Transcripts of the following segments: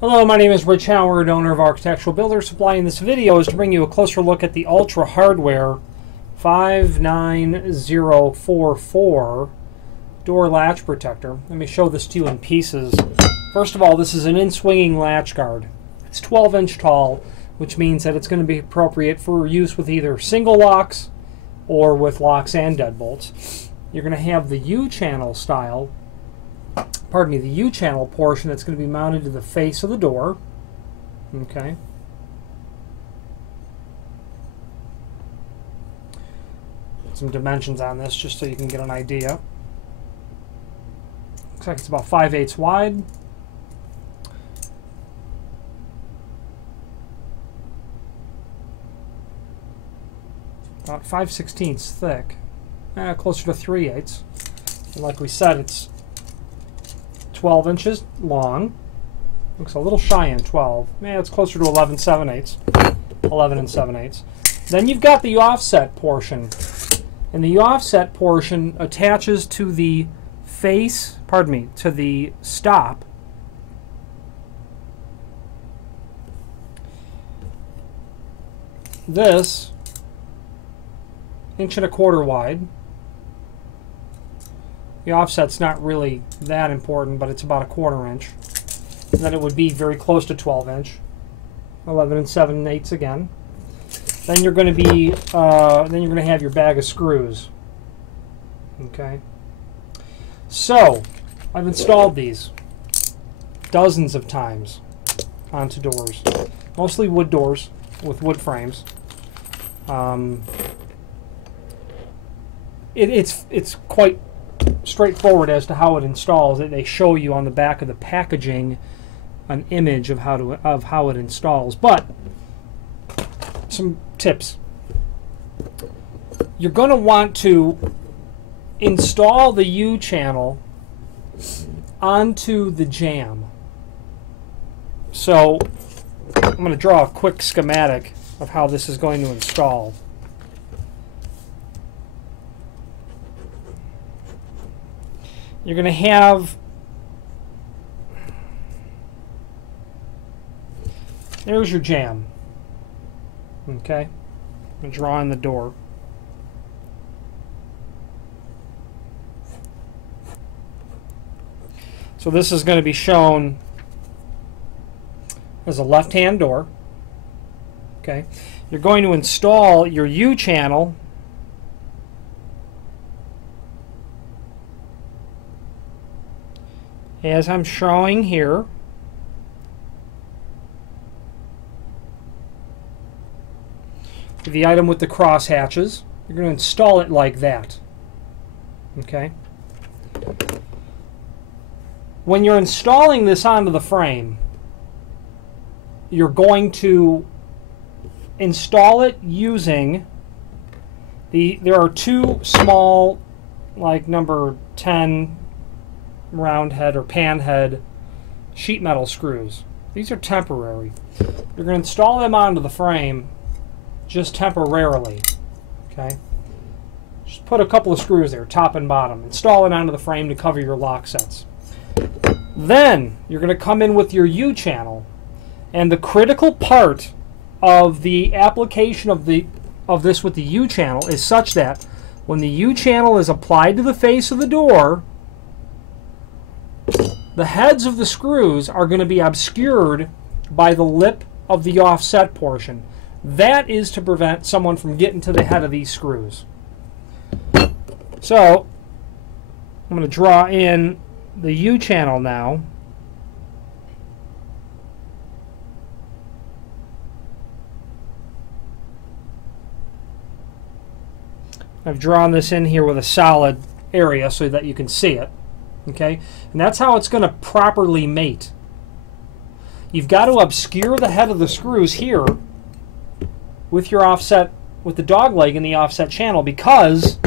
Hello, my name is Rich Howard, owner of Architectural Builder Supply, and this video is to bring you a closer look at the Ultra Hardware 59044 Door Latch Protector. Let me show this to you in pieces. First of all, this is an in-swinging latch guard. It's 12 inch tall, which means that it's going to be appropriate for use with either single locks or with locks and deadbolts. You're going to have the U-channel style, the U-channel portion that's going to be mounted to the face of the door. Okay. Some dimensions on this just so you can get an idea. Looks like it's about 5/8 wide. About 5/16 thick. Closer to 3/8. And like we said, it's 12 inches long. Looks a little shy on 12. Yeah, it's closer to 11 7/8. 11 and 7/8. Then you've got the offset portion. And the offset portion attaches to the face, to the stop. This 1.25 inches wide. The offset's not really that important, but it's about 1/4 inch. And then it would be very close to 12 inch. 11 and 7/8 again. Then you're going to have your bag of screws. Okay. So I've installed these dozens of times onto doors, mostly wood doors with wood frames. It's quite straightforward as to how it installs. They show you on the back of the packaging an image of how it installs. But some tips. You're going to want to install the U-channel onto the jamb. So I'm going to draw a quick schematic of how this is going to install. You're going to have, there's your jamb. Okay, I'm going to draw in the door. So this is going to be shown as a left-hand door. Okay, you're going to install your U-channel as I'm showing here. The item with the cross hatches, you're going to install it like that. Okay. When you're installing this onto the frame, you're going to install it using there are two small, like number 10 round head or pan head sheet metal screws. These are temporary. You're going to install them onto the frame just temporarily. Okay, just put a couple of screws there, top and bottom. Install it onto the frame to cover your lock sets. Then you're going to come in with your U-channel, and the critical part of the application of this with the U-channel is such that when the U-channel is applied to the face of the door, the heads of the screws are going to be obscured by the lip of the offset portion. That is to prevent someone from getting to the head of these screws. So I'm going to draw in the U-channel now. I've drawn this in here with a solid area so that you can see it. Okay, and that's how it's going to properly mate. You've got to obscure the head of the screws here with your offset, with the dog leg in the offset channel, because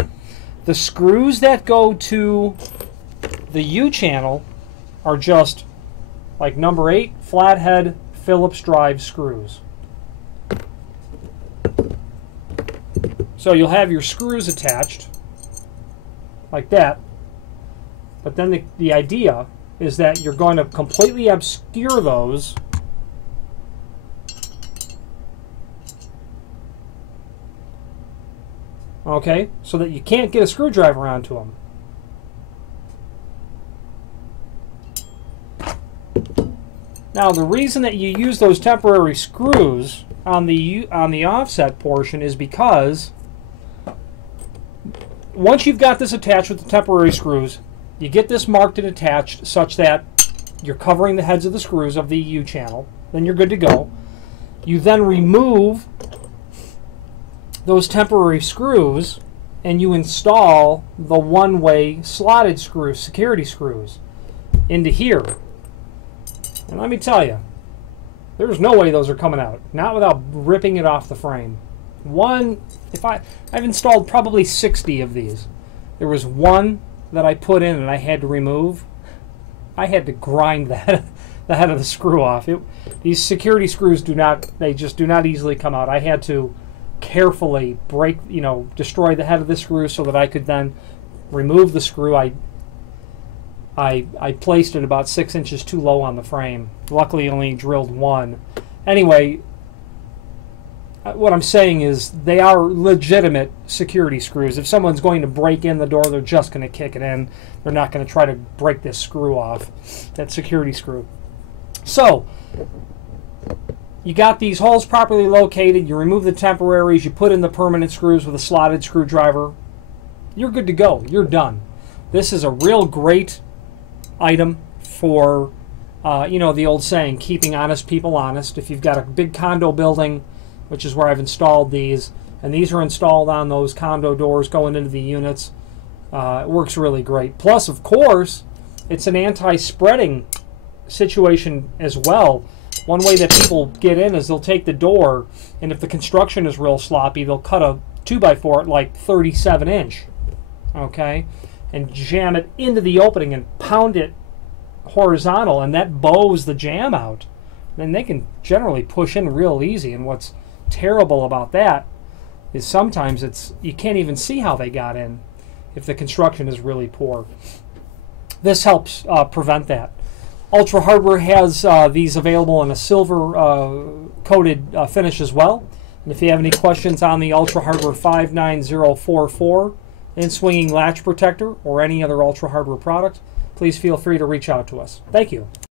the screws that go to the U-channel are just like number 8 flathead Phillips drive screws. So you'll have your screws attached like that, but then the idea is that you're going to completely obscure those. Okay, so that you can't get a screwdriver onto them. Now, the reason that you use those temporary screws on the offset portion is because once you've got this attached with the temporary screws, you get this marked and attached such that you're covering the heads of the screws of the U-channel. Then you're good to go. You then remove those temporary screws and you install the one-way slotted screws, security screws, into here. And let me tell you, there's no way those are coming out. Not without ripping it off the frame. I've installed probably 60 of these. There was one that I put in and I had to remove. I had to grind the head of the screw off. These security screws just do not easily come out. I had to carefully destroy the head of the screw so that I could then remove the screw. I placed it about 6 inches too low on the frame. Luckily, only drilled one. Anyway, what I'm saying is they are legitimate security screws. If someone's going to break in the door, they're just going to kick it in. They're not going to try to break this screw off, that security screw. So, you got these holes properly located. You remove the temporaries. You put in the permanent screws with a slotted screwdriver. You're good to go. You're done. This is a real great item for, the old saying, keeping honest people honest. If you've got a big condo building, which is where I've installed these, and these are installed on those condo doors going into the units, it works really great. Plus, of course, it's an anti-spreading situation as well. One way that people get in is they'll take the door, and if the construction is real sloppy, they'll cut a 2x4 at like 37 inch, okay, and jam it into the opening and pound it horizontal, and that bows the jam out. Then they can generally push in real easy, and what's terrible about that is sometimes you can't even see how they got in if the construction is really poor. This helps prevent that. Ultra Hardware has these available in a silver coated finish as well. And if you have any questions on the Ultra Hardware 59044 and swinging latch protector or any other Ultra Hardware product, please feel free to reach out to us. Thank you.